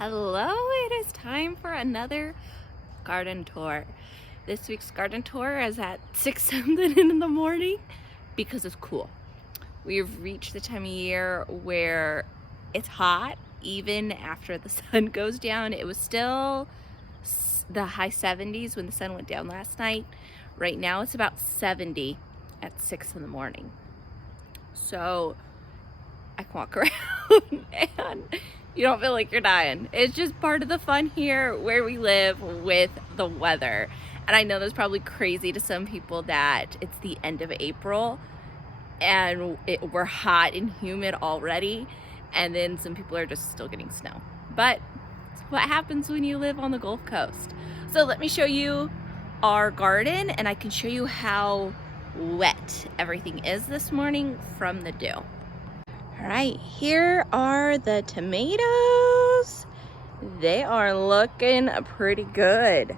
Hello, it is time for another garden tour. This week's garden tour is at 6 something in the morning because it's cool. We've reached the time of year where it's hot even after the sun goes down. It was still the high 70s when the sun went down last night. Right now it's about 70 at 6 in the morning. So I can walk around and you don't feel like you're dying. It's just part of the fun here where we live with the weather. And I know that's probably crazy to some people that it's the end of April and we're hot and humid already, and then some people are just still getting snow. But it's what happens when you live on the Gulf Coast. So let me show you our garden, and I can show you how wet everything is this morning from the dew. All right, here are the tomatoes. They are looking pretty good.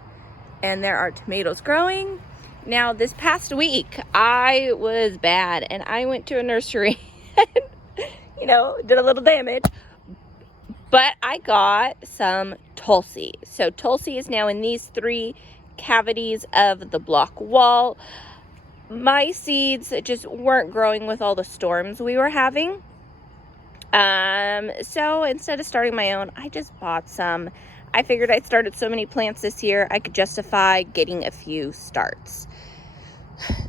And there are tomatoes growing. Now, this past week, I was bad and I went to a nursery and, did a little damage. But I got some Tulsi. So Tulsi is now in these 3 cavities of the block wall. My seeds just weren't growing with all the storms we were having. So instead of starting my own, I just bought some. I figured I started so many plants this year, I could justify getting a few starts.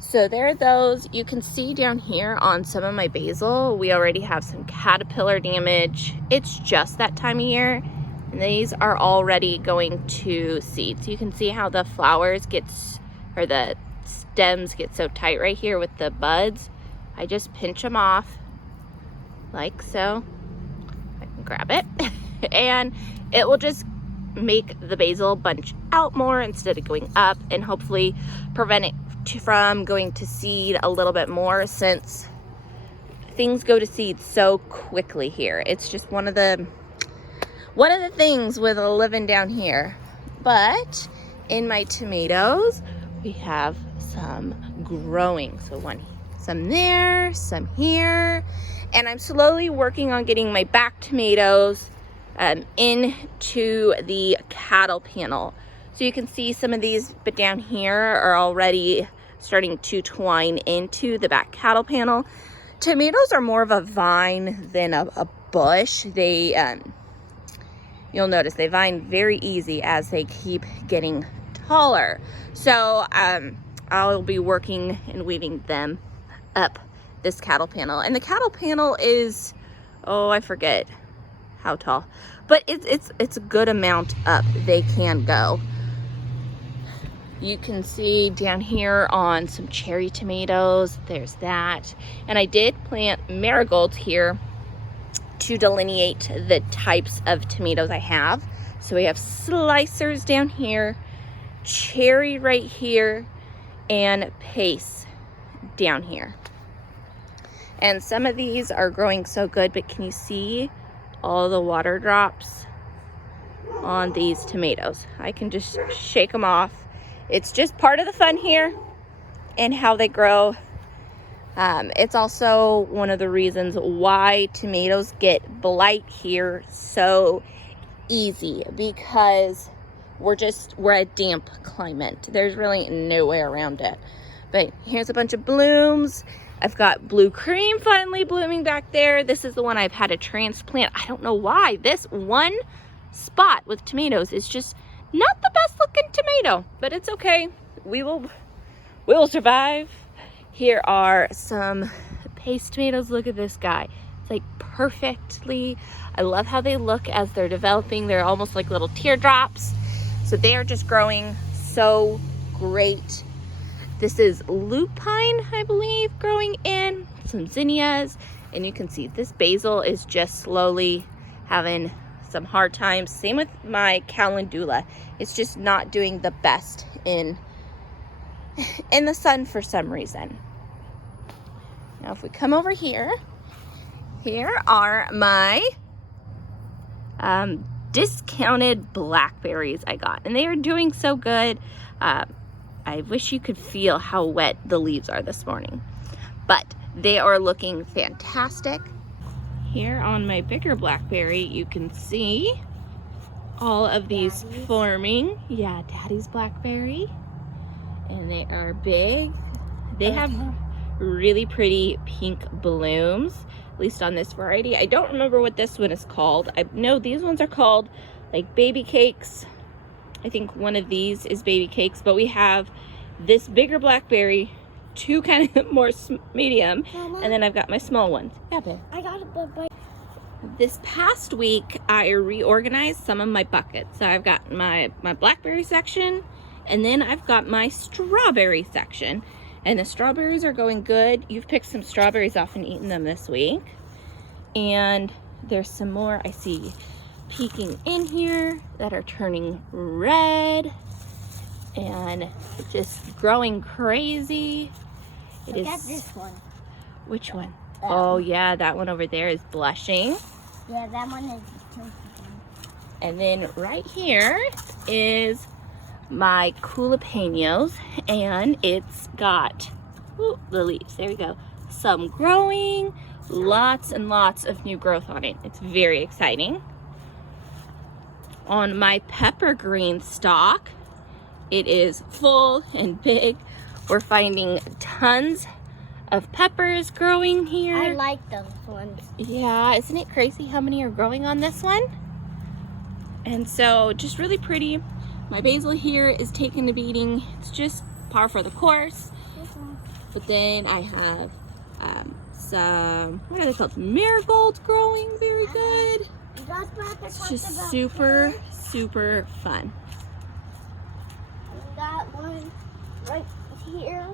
So there are those. You can see down here on some of my basil, we already have some caterpillar damage. It's just that time of year, and these are already going to seed. So you can see how the flowers the stems get so tight right here with the buds. I just pinch them off like so. I can grab it and it will just make the basil bunch out more instead of going up, and hopefully prevent it from going to seed a little bit more, since things go to seed so quickly here. It's just one of the things with living down here. But in my tomatoes, we have some growing. So some there, some here. And I'm slowly working on getting my back tomatoes into the cattle panel. So you can see some of these, but down here are already starting to twine into the back cattle panel. Tomatoes are more of a vine than a bush. They, you'll notice they vine very easy as they keep getting taller. So I'll be working and weaving them up this cattle panel. And the cattle panel is, I forget how tall, but it's a good amount up they can go. You can see down here on some cherry tomatoes, there's that. And I did plant marigolds here to delineate the types of tomatoes I have. So we have slicers down here, cherry right here, and pace down here. And some of these are growing so good, but can you see all the water drops on these tomatoes? I can just shake them off. It's just part of the fun here and how they grow. It's also one of the reasons why tomatoes get blight here so easy, because we're a damp climate. There's really no way around it. But here's a bunch of blooms. I've got blue cream finally blooming back there. This is the one I've had to transplant. I don't know why. This one spot with tomatoes is just not the best looking tomato, but it's okay. We will survive. Here are some paste tomatoes. Look at this guy. It's like perfectly. I love how they look as they're developing. They're almost like little teardrops. So they are just growing so great. This is lupine, I believe, growing in. Some zinnias. And you can see this basil is just slowly having some hard times. Same with my calendula. It's just not doing the best in the sun for some reason. Now if we come over here, here are my discounted blackberries I got. And they are doing so good. I wish you could feel how wet the leaves are this morning, but they are looking fantastic. Here on my bigger blackberry, you can see all of these Daddy's. forming. Yeah, Daddy's blackberry. And they are big. They have really pretty pink blooms, at least on this variety. I don't remember what this one is called. I know these ones are called like baby cakes. I think one of these is baby cakes, but we have this bigger blackberry, two kind of more medium, Mama, and then I've got my small ones. Yeah, babe. I got a bug. This past week, I reorganized some of my buckets. So I've got my blackberry section, and then I've got my strawberry section. And the strawberries are going good. You've picked some strawberries off and eaten them this week. And there's some more I see peeking in here that are turning red and just growing crazy. Look at this one. Which one? Oh yeah, that one over there is blushing. Yeah, that one is too. And then right here is my Jalapenos, and it's got the leaves. There we go. Some growing, lots and lots of new growth on it. It's very exciting. On my pepper green stalk, it is full and big. We're finding tons of peppers growing here. I like those ones. Yeah, isn't it crazy how many are growing on this one? And so just really pretty. My basil here is taking a beating. It's just par for the course. But then I have some, what are they called? Marigolds growing very good. It's just super, super fun. That one right here.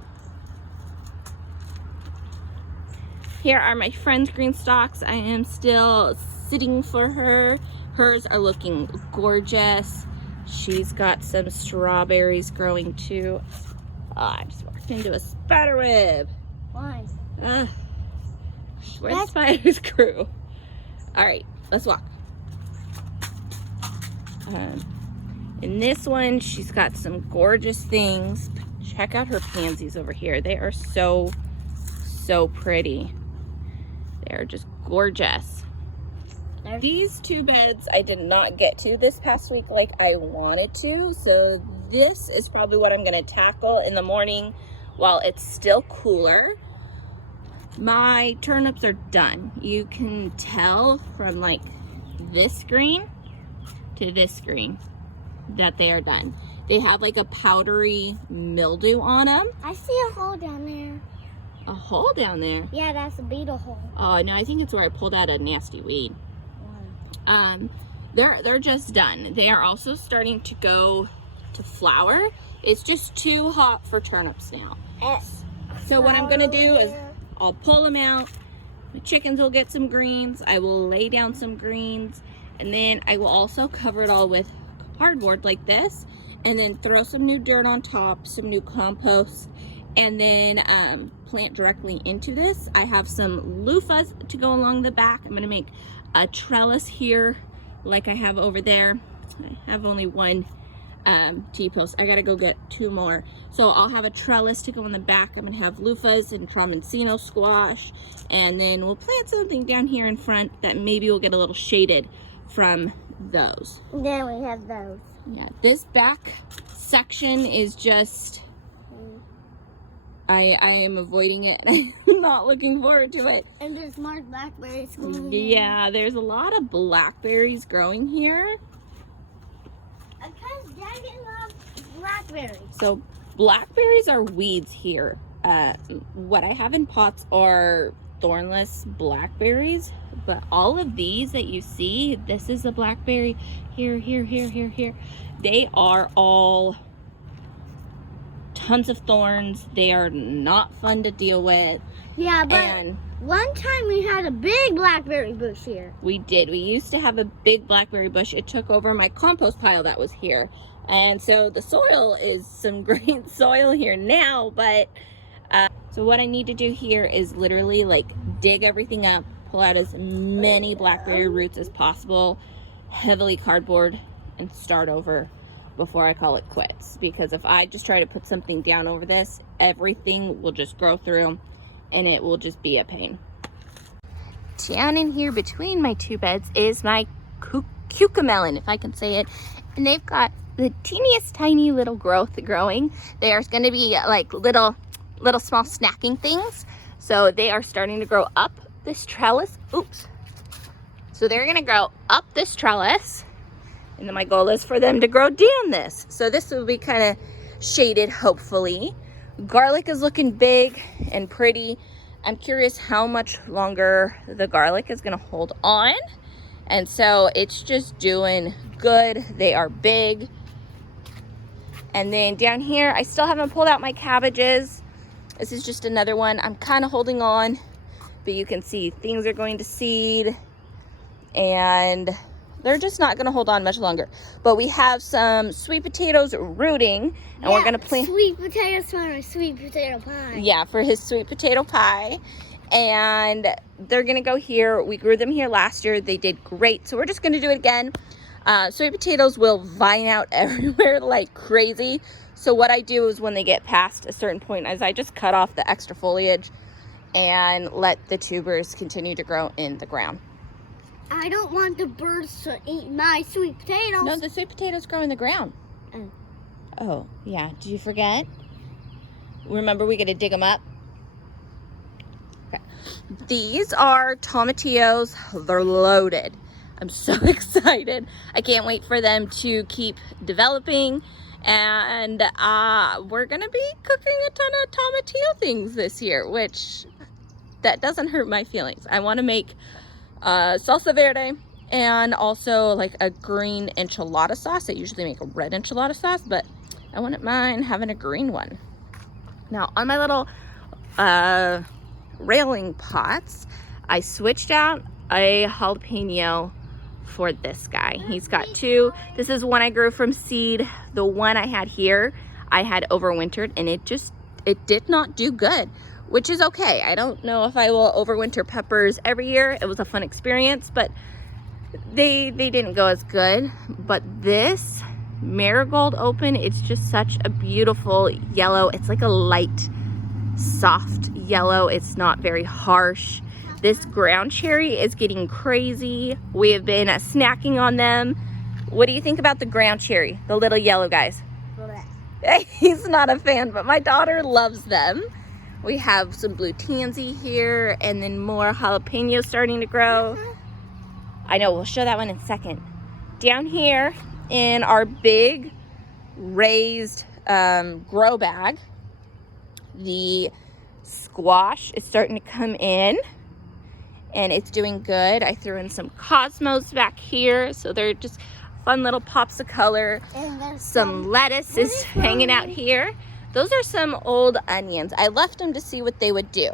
Here are my friend's green stalks. I am still sitting for her. Hers are looking gorgeous. She's got some strawberries growing too. Oh, I just walked into a spider web. Why? Where the spiders grew. All right, let's walk. In this one, she's got some gorgeous things. Check out her pansies over here. They are so, so pretty. They're just gorgeous. These two beds I did not get to this past week like I wanted to, so this is probably what I'm going to tackle in the morning while it's still cooler. My turnips are done. You can tell from like this screen to this screen that they are done. They have like a powdery mildew on them. I see a hole down there. A hole down there? Yeah, that's a beetle hole. Oh no, I think it's where I pulled out a nasty weed. They're just done. They are also starting to go to flower. It's just too hot for turnips now. So what I'm gonna do is I'll pull them out. My chickens will get some greens. I will lay down some greens, and then I will also cover it all with cardboard like this, and then throw some new dirt on top, some new compost, and then plant directly into this. I have some loofahs to go along the back. I'm gonna make a trellis here like I have over there. I have only one T-post. I gotta go get two more. So I'll have a trellis to go in the back. I'm gonna have loofahs and Tramontino squash, and then we'll plant something down here in front that maybe will get a little shaded from those. Then we have those. Yeah, this back section is just, I am avoiding it. I'm not looking forward to it. And there's more blackberries growing. Yeah, there's a lot of blackberries growing here. Because Daddy loves blackberries. So blackberries are weeds here. What I have in pots are thornless blackberries, but all of these that you see, this is a blackberry here, here, here, here, here. They are all tons of thorns. They are not fun to deal with. Yeah, but and one time we had a big blackberry bush here. we did. We used to have a big blackberry bush. It took over my compost pile that was here. And so the soil is some great soil here now, but so what I need to do here is literally like dig everything up, pull out as many blackberry roots as possible, heavily cardboard, and start over before I call it quits. Because if I just try to put something down over this, everything will just grow through and it will just be a pain. Down in here between my two beds is my cucamelon, if I can say it. And they've got the teeniest tiny little growth growing. They are going to be like little small snacking things. So they are starting to grow up this trellis. Oops. So they're going to grow up this trellis. And then my goal is for them to grow down this. So this will be kind of shaded, hopefully. Garlic is looking big and pretty. I'm curious how much longer the garlic is going to hold on. And so it's just doing good. They are big. And then down here, I still haven't pulled out my cabbages. This is just another one. I'm kind of holding on, but you can see things are going to seed and they're just not going to hold on much longer. But we have some sweet potatoes rooting, and we're going to plant sweet potatoes for my sweet potato pie. Yeah, for his sweet potato pie. And they're going to go here. We grew them here last year. They did great. So we're just going to do it again. Sweet potatoes will vine out everywhere like crazy. So what I do is when they get past a certain point is I just cut off the extra foliage and let the tubers continue to grow in the ground. I don't want the birds to eat my sweet potatoes. No, the sweet potatoes grow in the ground. Oh, yeah. Did you forget? Remember, we got to dig them up? Okay. These are tomatillos. They're loaded. I'm so excited. I can't wait for them to keep developing. And we're going to be cooking a ton of tomatillo things this year, which that doesn't hurt my feelings. I want to make salsa verde and also like a green enchilada sauce. I usually make a red enchilada sauce, but I wouldn't mind having a green one. Now on my little railing pots, I switched out a jalapeno for this guy. He's got two. This is one I grew from seed. The one I had here, I had overwintered and it did not do good, which is okay. I don't know if I will overwinter peppers every year. It was a fun experience, but they didn't go as good. But this Marigold open, it's just such a beautiful yellow. It's like a light, soft yellow. It's not very harsh. This ground cherry is getting crazy. We have been snacking on them. What do you think about the ground cherry, the little yellow guys? He's not a fan, but my daughter loves them. We have some blue tansy here and then more jalapenos starting to grow. I know, we'll show that one in a second. Down here in our big raised grow bag, the squash is starting to come in and it's doing good. I threw in some cosmos back here, so they're just fun little pops of color. Some lettuce is hanging out here. Those are some old onions. I left them to see what they would do.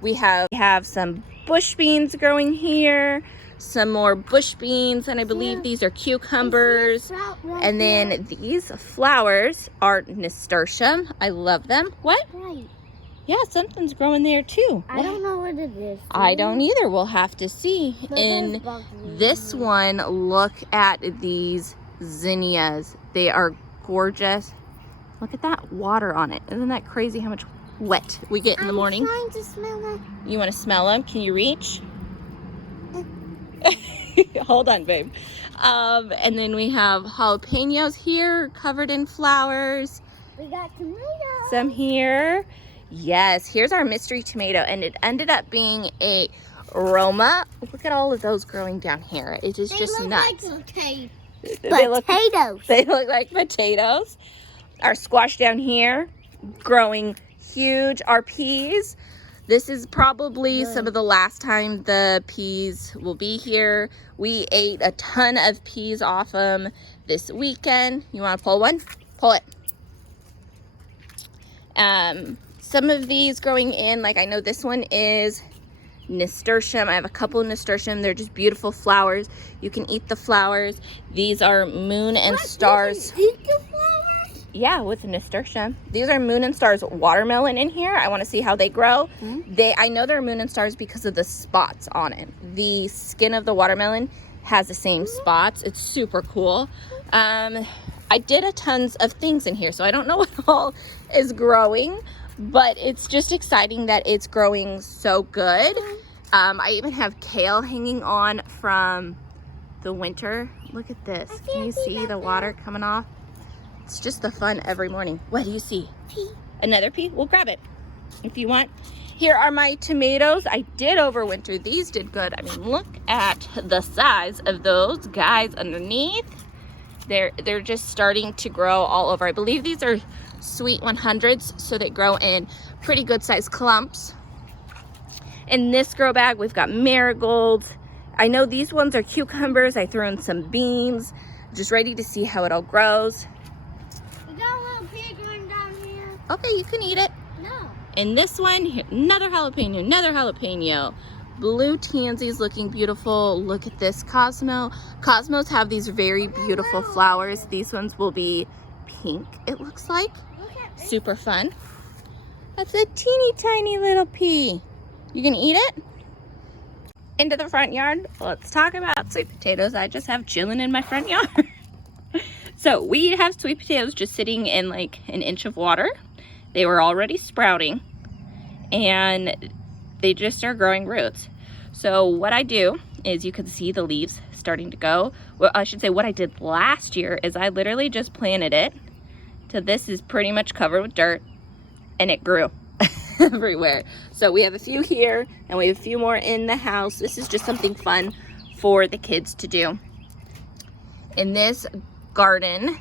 We have some bush beans growing here, some more bush beans, and I believe these are cucumbers. And then these flowers are nasturtium. I love them. What? Right. Yeah, something's growing there too. I don't know what it is. I don't either. We'll have to see. In this one, look at these zinnias. They are gorgeous. Look at that water on it. Isn't that crazy how much wet we get in the morning? I'm trying to smell it. You want to smell them? Can you reach? Hold on, babe. And then we have jalapenos here covered in flowers. We got tomatoes. Some here. Yes, here's our mystery tomato, and it ended up being a Roma. Look at all of those growing down here. It is just nuts. Like potatoes. They look like potatoes. Our squash down here, growing huge. Our peas. This is probably some of the last time the peas will be here. We ate a ton of peas off them this weekend. You want to pull one? Pull it. Some of these growing in, like I know this one is nasturtium. I have a couple of nasturtium. They're just beautiful flowers. You can eat the flowers. These are moon and stars. You can eat the flowers? Yeah, with nasturtium. These are moon and stars watermelon in here. I want to see how they grow. I know they're moon and stars because of the spots on it. The skin of the watermelon has the same spots. It's super cool. I did a tons of things in here, so I don't know what all is growing, but it's just exciting that it's growing so good. I even have kale hanging on from the winter. Look at this. Can you see the water coming off? It's just the fun every morning. What do you see? Pea. Another pea? We'll grab it if you want. Here are my tomatoes. I did overwinter. These did good. I mean, look at the size of those guys underneath. They're just starting to grow all over. I believe these are sweet 100s, so they grow in pretty good sized clumps. In this grow bag, we've got marigolds. I know these ones are cucumbers. I threw in some beans, just ready to see how it all grows. We got a little pig one down here. Okay, you can eat it. No. And this one, here, another jalapeno, another jalapeno. Blue tansies looking beautiful. Look at this Cosmo. Cosmos have these very beautiful flowers. These ones will be pink, it looks like. Look at this. Super fun. That's a teeny tiny little pea. You gonna eat it? Into the front yard. Let's talk about sweet potatoes I just have chilling in my front yard. So we have sweet potatoes just sitting in like an inch of water. They were already sprouting and they just are growing roots. So what I do is, you can see the leaves starting to go. Well, I should say what I did last year is I literally just planted it till this is pretty much covered with dirt, and it grew everywhere. So we have a few here and we have a few more in the house. This is just something fun for the kids to do. In this garden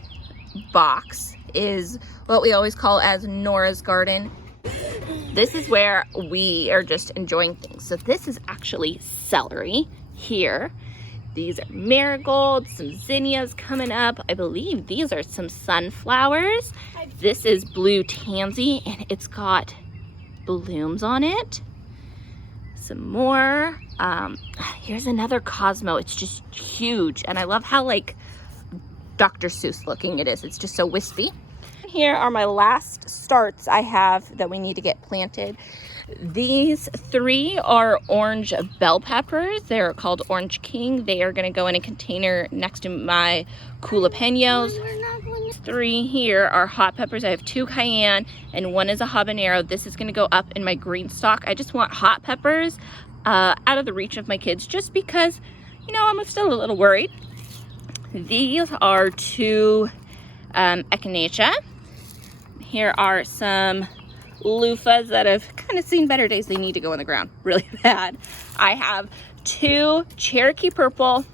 box is what we always call as Nora's garden. This is where we are just enjoying things. So this is actually celery here. These are marigolds, some zinnias coming up. I believe these are some sunflowers. This is blue tansy and it's got blooms on it. Some more. Here's another Cosmo. It's just huge. And I love how like Dr. Seuss looking it is. It's just so wispy. Here are my last starts I have that we need to get planted. These three are orange bell peppers. They're called Orange King. They are going to go in a container next to my jalapenos. Three here are hot peppers. I have two cayenne and one is a habanero. This is going to go up in my green stock. I just want hot peppers out of the reach of my kids, just because, you know, I'm still a little worried. These are two echinacea. Here are some loofahs that have kind of seen better days. They need to go in the ground really bad. I have two Cherokee Purple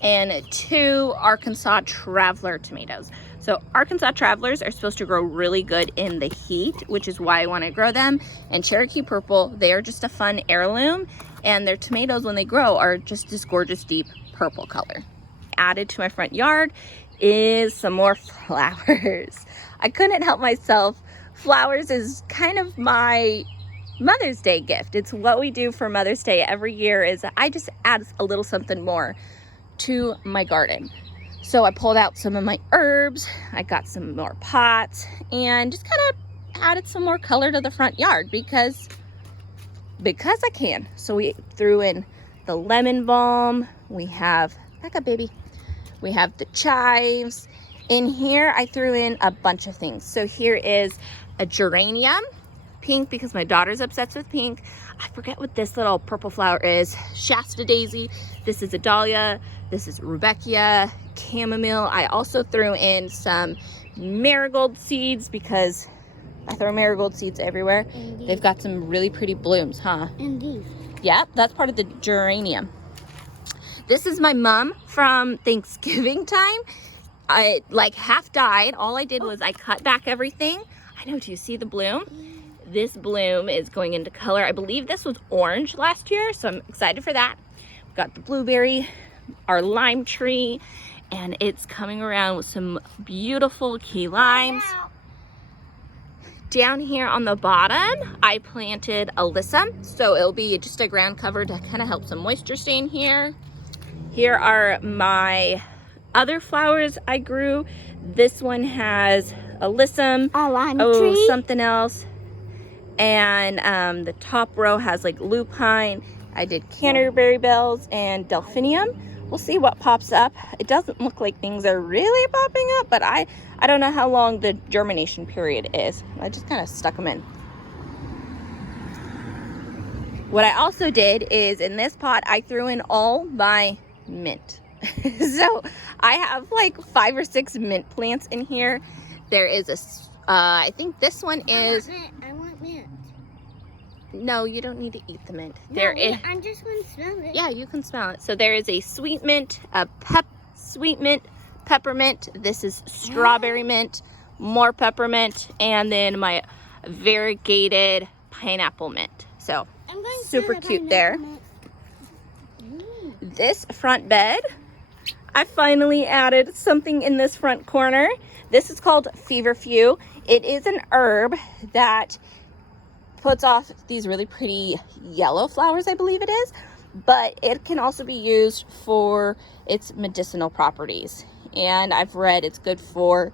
and two Arkansas Traveler tomatoes. So Arkansas Travelers are supposed to grow really good in the heat, which is why I want to grow them. And Cherokee Purple, they are just a fun heirloom. And their tomatoes, when they grow, are just this gorgeous deep purple color. Added to my front yard is some more flowers. I couldn't help myself. Flowers is kind of my Mother's Day gift. It's what we do for Mother's Day every year. Is I just add a little something more to my garden. So I pulled out some of my herbs. I got some more pots and just kind of added some more color to the front yard because I can. So we threw in the lemon balm. We have, back up baby. We have the chives. In here, I threw in a bunch of things. So here is a geranium, pink because my daughter's obsessed with pink. I forget what this little purple flower is. Shasta daisy. This is a dahlia. This is rudbeckia, chamomile. I also threw in some marigold seeds because I throw marigold seeds everywhere. They've got some really pretty blooms, huh? And these. Yeah, that's part of the geranium. This is my mum from Thanksgiving time. I like half died. All I did was I cut back everything. I know, do you see the bloom? This bloom is going into color. I believe this was orange last year, so I'm excited for that. We've got the blueberry, our lime tree, and it's coming around with some beautiful key limes. Down here on the bottom, I planted alyssum, so it'll be just a ground cover to kind of help some moisture stay in here. Here are my other flowers I grew. This one has alyssum, A lime tree. something else, and the top row has like lupine. I did canterbury bells and delphinium. We'll see what pops up. It doesn't look like things are really popping up, but I don't know how long the germination period is. I just kind of stuck them in. What I also did is in this pot, I threw in all my mint. So I have like 5 or 6 mint plants in here. There is a, I think this one is. I want mint. No, you don't need to eat the mint. No, There is. I'm just going to smell it. Yeah, you can smell it. So there is a sweet mint, a sweet mint, peppermint. This is strawberry mint, more peppermint, and then my variegated pineapple mint. So super cute there. This front bed, I finally added something in this front corner. This is called feverfew. It is an herb that puts off these really pretty yellow flowers, I believe it is, but it can also be used for its medicinal properties. And I've read it's good for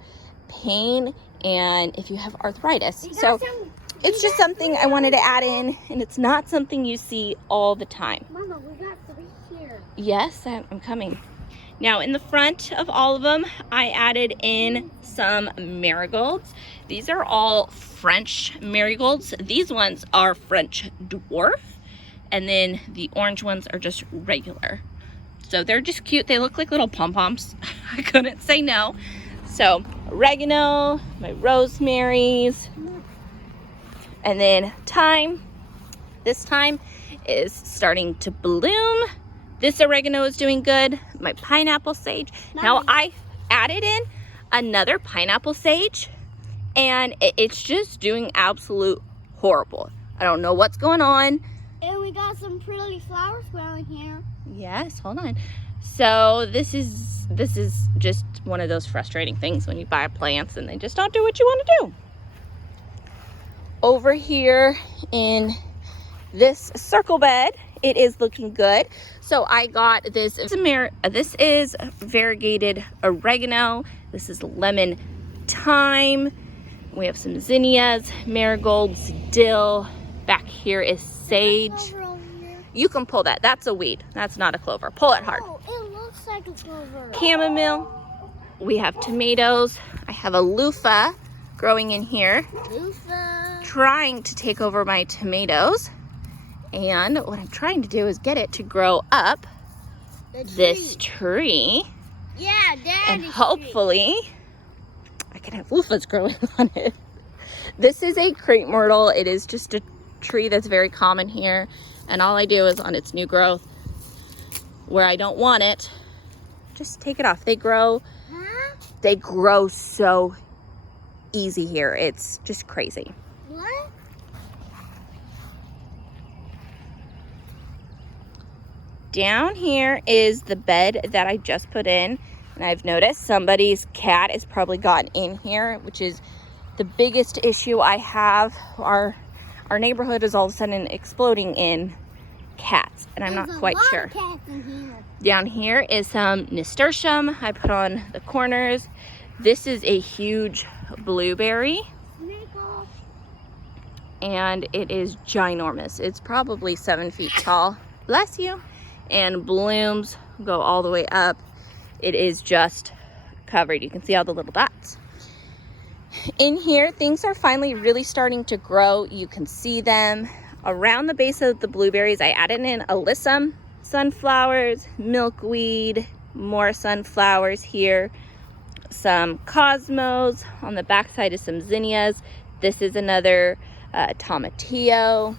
pain and if you have arthritis. So it's just something I wanted to add in, and it's not something you see all the time. Mama, we got 3 here. Yes, I'm coming. Now in the front of all of them, I added in some marigolds. These are all French marigolds. These ones are French dwarf, and then the orange ones are just regular. So they're just cute. They look like little pom-poms. I couldn't say no. So oregano, my rosemaries, and then thyme. This thyme is starting to bloom. This oregano is doing good. My pineapple sage. Now I added in another pineapple sage, and it's just doing absolute horrible. I don't know what's going on. And we got some pretty flowers growing here. Yes, hold on. So this is just one of those frustrating things when you buy plants and they just don't do what you want to do. Over here in this circle bed, it is looking good. So I got this. This is variegated oregano. This is lemon thyme. We have some zinnias, marigolds, dill. Back here is sage. You can pull that. That's a weed. That's not a clover. Pull it hard. Oh, it looks like a clover. Chamomile. We have tomatoes. I have a loofah growing in here. Loofah. Trying to take over my tomatoes. And what I'm trying to do is get it to grow up this tree. Yeah, and hopefully I can have loofahs growing on it. This is a Crepe Myrtle. It is just a tree that's very common here. And all I do is on its new growth, where I don't want it, just take it off. They grow so easy here. It's just crazy. What? Down here is the bed that I just put in. And I've noticed somebody's cat has probably gotten in here, which is the biggest issue I have. Our neighborhood is all of a sudden exploding in cats, and I'm not quite sure. Down here is some nasturtium I put on the corners. This is a huge blueberry, and it is ginormous. It's probably 7 feet tall. Bless you. And blooms go all the way up. It is just covered. You can see all the little dots. In here, things are finally really starting to grow. You can see them. Around the base of the blueberries, I added in alyssum, sunflowers, milkweed, more sunflowers here, some cosmos. On the back side is some zinnias. This is another tomatillo.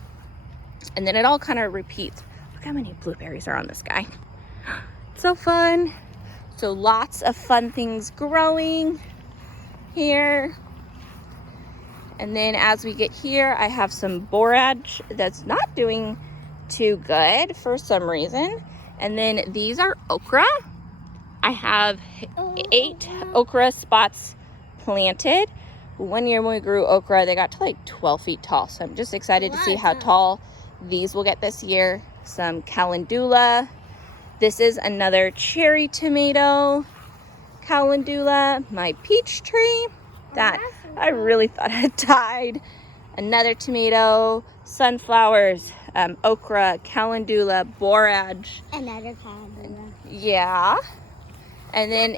And then it all kind of repeats. Look how many blueberries are on this guy. It's so fun. So lots of fun things growing here. And then as we get here, I have some borage that's not doing too good for some reason. And then these are okra. I have 8 okra spots planted. One year when we grew okra, they got to like 12 feet tall. So I'm just excited to see how tall these will get this year. Some calendula. This is another cherry tomato calendula. My peach tree that I really thought had died. Another tomato, sunflowers, okra, calendula, borage. Another calendula. Yeah. And then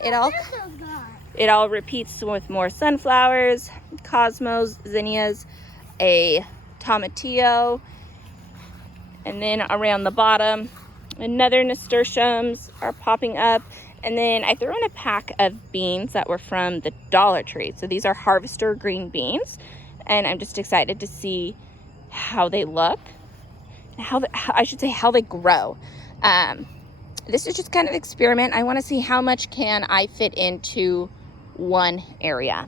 it all repeats with more sunflowers, cosmos, zinnias, a tomatillo. And then around the bottom, Another nasturtiums are popping up. And then I threw in a pack of beans that were from the Dollar Tree. So these are Harvester green beans. And I'm just excited to see how they look. How they grow. This is just kind of experiment. I want to see how much can I fit into one area.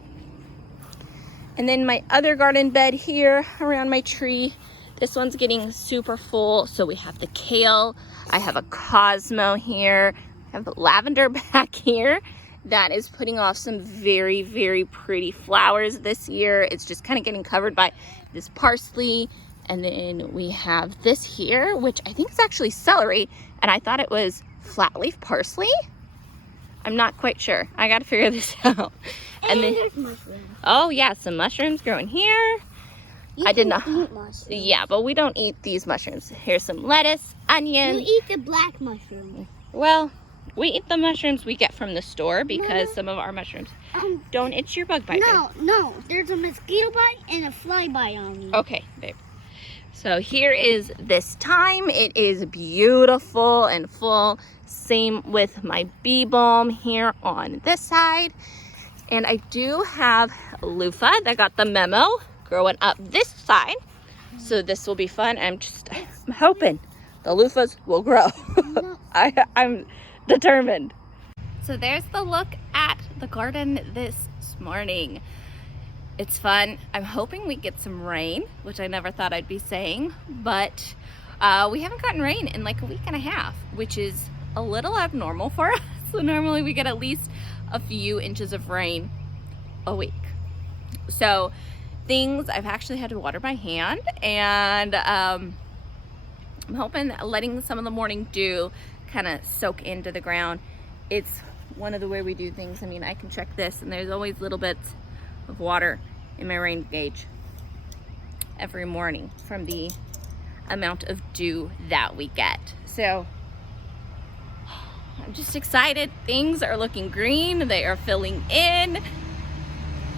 And then my other garden bed here around my tree, this one's getting super full. So we have the kale. I have a Cosmo here. I have the lavender back here that is putting off some very, very pretty flowers this year. It's just kind of getting covered by this parsley. And then we have this here, which I think is actually celery. And I thought it was flat leaf parsley. I'm not quite sure. I got to figure this out. And then there's mushrooms. Oh yeah, some mushrooms growing here. I did not eat mushrooms. Yeah, but we don't eat these mushrooms. Here's some lettuce, onion. You eat the black mushroom. Well, we eat the mushrooms we get from the store because some of our mushrooms don't itch your bug bite. No. There's a mosquito bite and a fly bite on you. Okay, babe. So here is this time. It is beautiful and full. Same with my bee balm here on this side. And I do have a loofah that got the memo growing up this side. So this will be fun. I'm hoping the loofahs will grow. I'm determined. So there's the look at the garden this morning. It's fun. I'm hoping we get some rain, which I never thought I'd be saying, but we haven't gotten rain in like a week and a half, which is a little abnormal for us. So normally we get at least a few inches of rain a week. So I've actually had to water by hand, and I'm hoping letting some of the morning dew kind of soak into the ground. It's one of the way we do things. I mean, I can check this and there's always little bits of water in my rain gauge every morning from the amount of dew that we get. So I'm just excited. Things are looking green. They are filling in.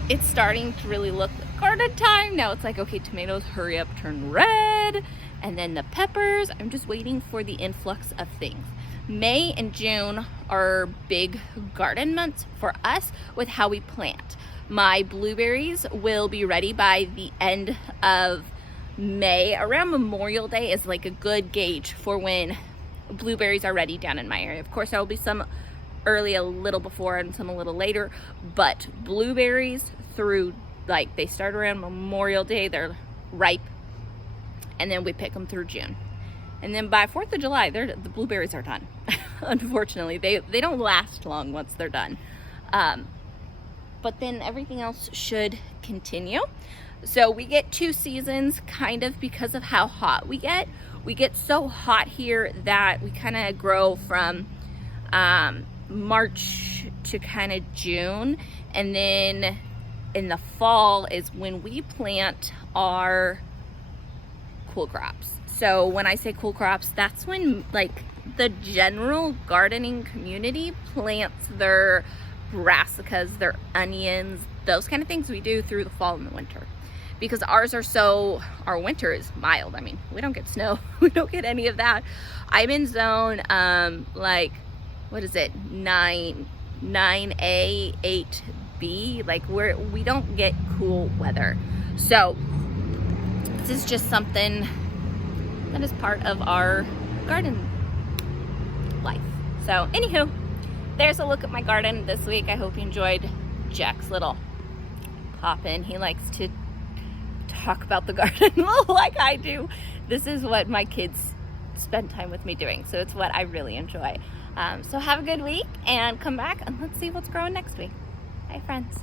It's starting to really look like garden time. Now it's like, okay, tomatoes, hurry up, turn red. And then the peppers. I'm just waiting for the influx of things. May and June are big garden months for us with how we plant. My blueberries will be ready by the end of May. Around Memorial Day is like a good gauge for when blueberries are ready down in my area. Of course, there will be some early a little before and some a little later, but blueberries through, like, they start around Memorial Day, they're ripe, and then we pick them through June. And then by 4th of July, the blueberries are done. Unfortunately, they don't last long once they're done. But then everything else should continue. So we get 2 seasons kind of because of how hot we get. We get so hot here that we kind of grow from March to kind of June. And then in the fall is when we plant our cool crops. So when I say cool crops, that's when like the general gardening community plants their brassicas, their onions, those kind of things we do through the fall and the winter. Because our winter is mild. I mean, we don't get snow. We don't get any of that. I'm in zone, like, what is it? 9A, 8B. Like, we don't get cool weather. So this is just something that is part of our garden life. So anywho, there's a look at my garden this week. I hope you enjoyed Jack's little pop in. He likes to talk about the garden like I do. This is what my kids spend time with me doing, so it's what I really enjoy. So have a good week and come back and let's see what's growing next week. Bye, friends.